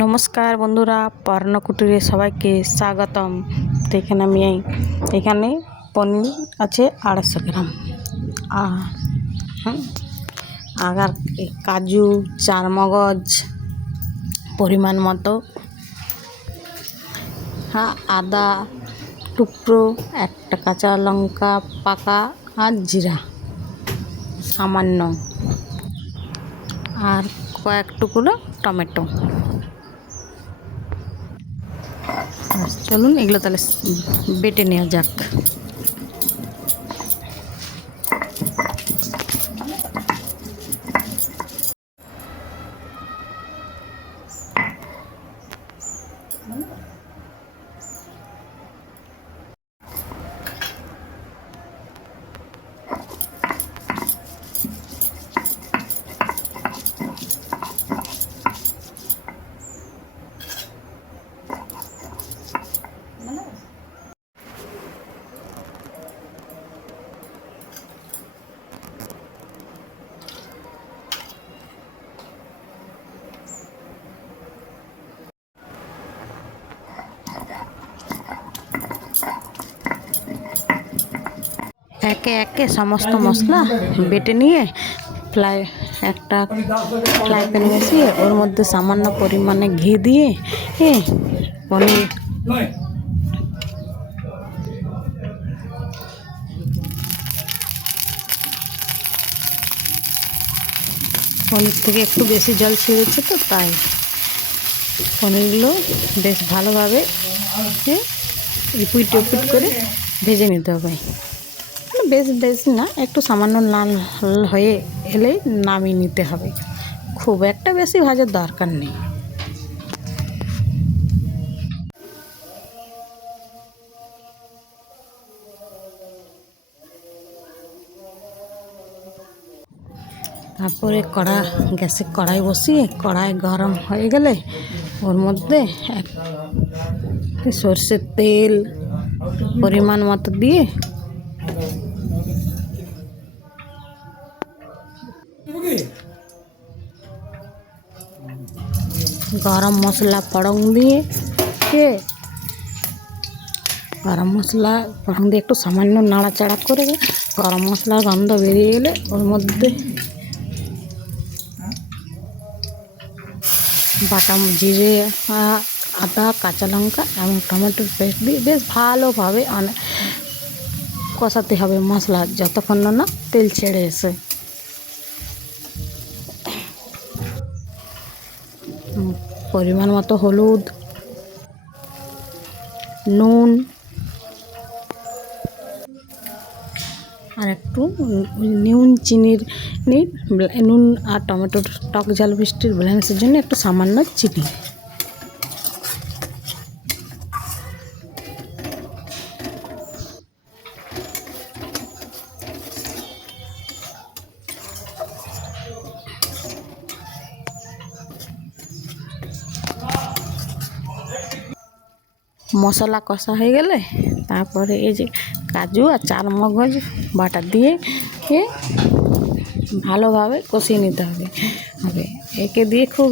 নমস্কার বন্ধুরা, পর্ণকুটিরে সবাইকে স্বাগতম। তো এখানে পনির আছে 250 গ্রাম, আর কাজু, চারমগজ পরিমাণ মতো, আদা টুকরো, একটা কাঁচা লঙ্কা পাকা, আর জিরা সামান্য, আর কয়েক টুকরো টমেটো। চলুন এগুলো তাহলে বেটে নেওয়া যাক। একে একে সমস্ত মশলা বেটে নিয়ে একটা ফ্রাই প্যানে বসিয়ে ওর মধ্যে সামান্য পরিমাণে ঘি দিয়ে পনির থেকে একটু বেশি জল ছেড়েছে, তো তাই পনিরগুলো বেশ ভালোভাবে ইপুইট করে ভেজে নিতে হবে। বেশি না, একটু সামান্য লাল হয়ে এলেই নামিয়ে নিতে হবে, খুব একটা বেশি ভাজার দরকার নেই। তারপরে গ্যাসে কড়াই বসিয়ে কড়াই গরম হয়ে গেলে ওর মধ্যে সর্ষের তেল পরিমাণ মতো দিয়ে গরম মশলা ফোড়ন দিয়ে একটু সামান্য নাড়াচাড়া করে গরম মশলার গন্ধ বেরিয়ে গেলে ওর মধ্যে বাটা জিরে, আদা, কাঁচা লঙ্কা এবং টমেটোর পেস্ট দিয়ে বেশ ভালোভাবে কষাতে হবে মশলা, যতক্ষণ না তেল ছেড়ে এসে। পরিমাণ মতো হলুদ, নুন আর একটু নুন আর টমেটোর টক ঝাল মিষ্টির ব্যালেন্সের জন্য একটু সামান্য চিনি। মশলা কষা হয়ে গেলে তারপরে এই যে কাজু আর চারমগজ বাটা দিয়ে ভালোভাবে কষিয়ে নিতে হবে। একে দিয়ে খুব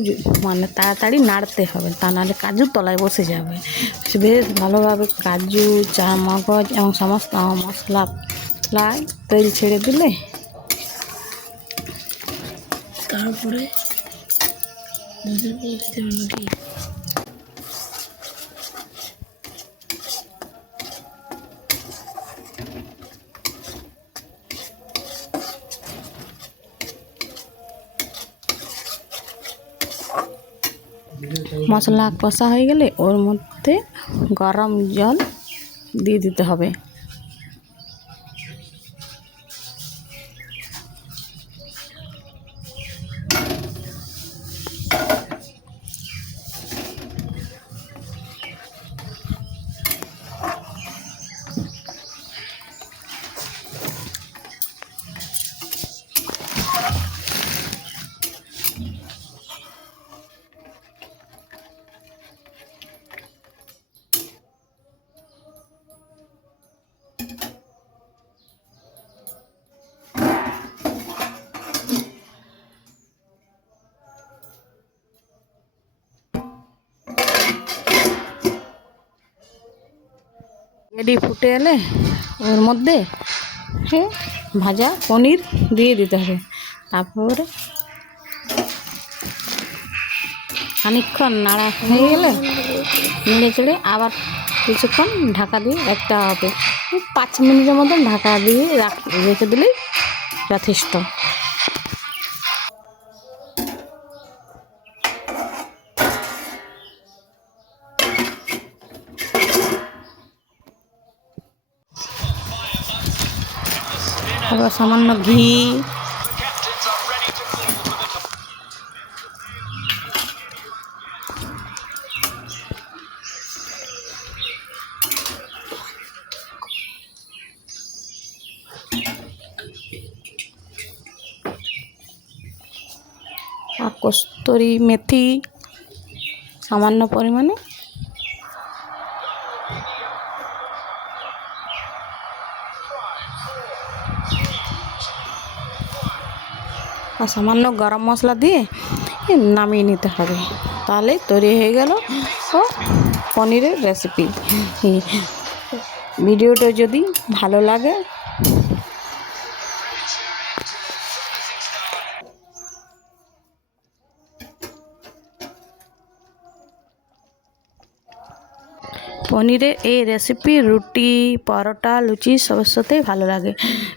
তাড়াতাড়ি নাড়তে হবে, তা নাহলে কাজু তলায় বসে যাবে। বেশ ভালোভাবে কাজু, চারমগজ এবং সমস্ত মশলা তেল ছেড়ে দিলে তারপরে মশলা কষা হয়ে গেলে ওর মধ্যে গরম জল দিয়ে দিতে হবে। এডি ফুটে এলে ওর মধ্যে ভাজা পনির দিয়ে দিতে হবে। তারপরে খানিকক্ষণ নাড়া হয়ে গেলে নেড়ে চেড়ে আবার কিছুক্ষণ ঢাকা দিয়ে রাখতে হবে। 5 মিনিটের মতন ঢাকা দিয়ে রেখে দিলেই যথেষ্ট। আবার সামান্য ঘি, আর কস্তুরি মেথি সামান্য পরিমাণে, আর সামান্য গরম মশলা দিয়ে নামিয়ে নিতে হবে। তাহলে তৈরি হয়ে গেল পনিরের রেসিপি। ভিডিওটা যদি ভালো লাগে পনিরের এই রেসিপি রুটি, পরোটা, লুচি সবার সাথেই ভালো লাগে।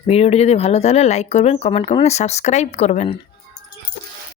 ভিডিওটি যদি ভালো তাহলে লাইক করবেন, কমেন্ট করবেন, সাবস্ক্রাইব করবেন।